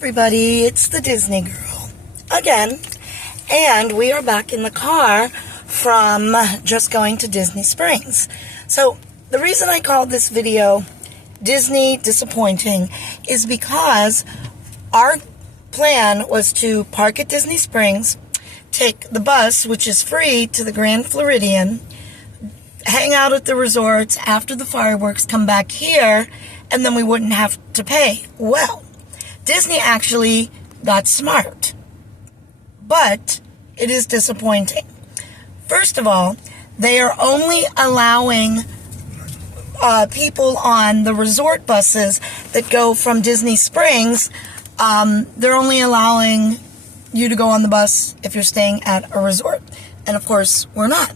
Everybody, it's the Disney Girl again, and we are back in the car from just going to Disney Springs. So the reason I called this video Disney Disappointing is because our plan was to park at Disney Springs, take the bus, which is free, to the Grand Floridian, hang out at the resorts after the fireworks, come back here, and then we wouldn't have to pay. Well, Disney actually got smart, but it is disappointing. First of all, they are only allowing people on the resort buses that go from Disney Springs. They're only allowing you to go on the bus if you're staying at a resort. And of course, we're not.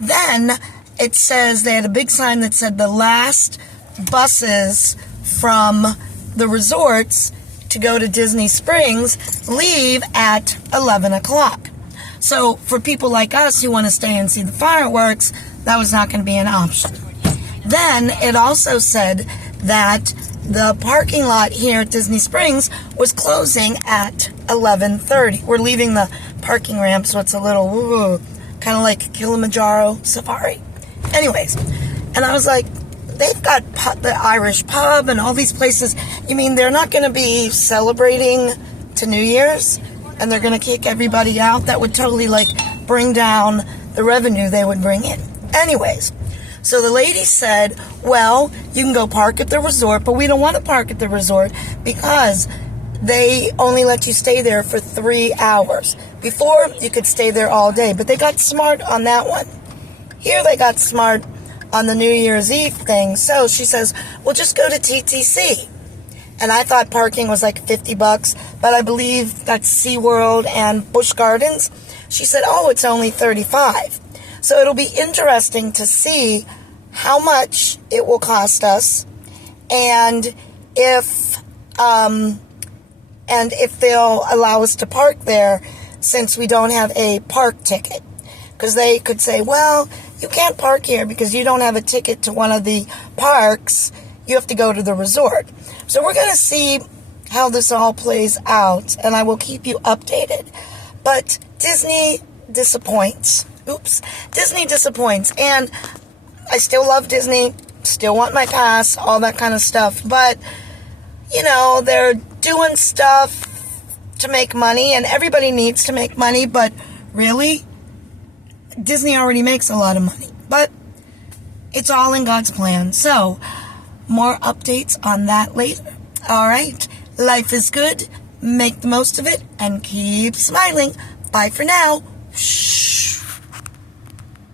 Then it says, they had a big sign that said the last buses from the resorts to go to Disney Springs leave at 11 o'clock. So for people like us who want to stay and see the fireworks, that was not going to be an option. Then it also said that the parking lot here at Disney Springs was closing at 11:30. We're leaving the parking ramp, so it's a little kind of like Kilimanjaro Safari. Anyways, and I was like, they've got the Irish pub and all these places. You mean they're not going to be celebrating to New Year's and they're going to kick everybody out? That would totally bring down the revenue they would bring in. Anyways, so the lady said, well, you can go park at the resort, but we don't want to park at the resort because they only let you stay there for 3 hours. Before, you could stay there all day, but they got smart on that one. Here they got smart on the New Year's Eve thing. So she says, well, just go to TTC. And I thought parking was like $50, but I believe that's SeaWorld and Busch Gardens. She said, oh, it's only $35. So it'll be interesting to see how much it will cost us and if they'll allow us to park there since we don't have a park ticket. Because they could say, well, you can't park here because you don't have a ticket to one of the parks. You have to go to the resort. So we're going to see how this all plays out, and I will keep you updated. But Disney disappoints. Disney disappoints. And I still love Disney, still want my pass, all that kind of stuff. But, they're doing stuff to make money, and everybody needs to make money, but really, Disney already makes a lot of money, but it's all in God's plan. So, more updates on that later. All right, life is good. Make the most of it and keep smiling. Bye for now. Shh.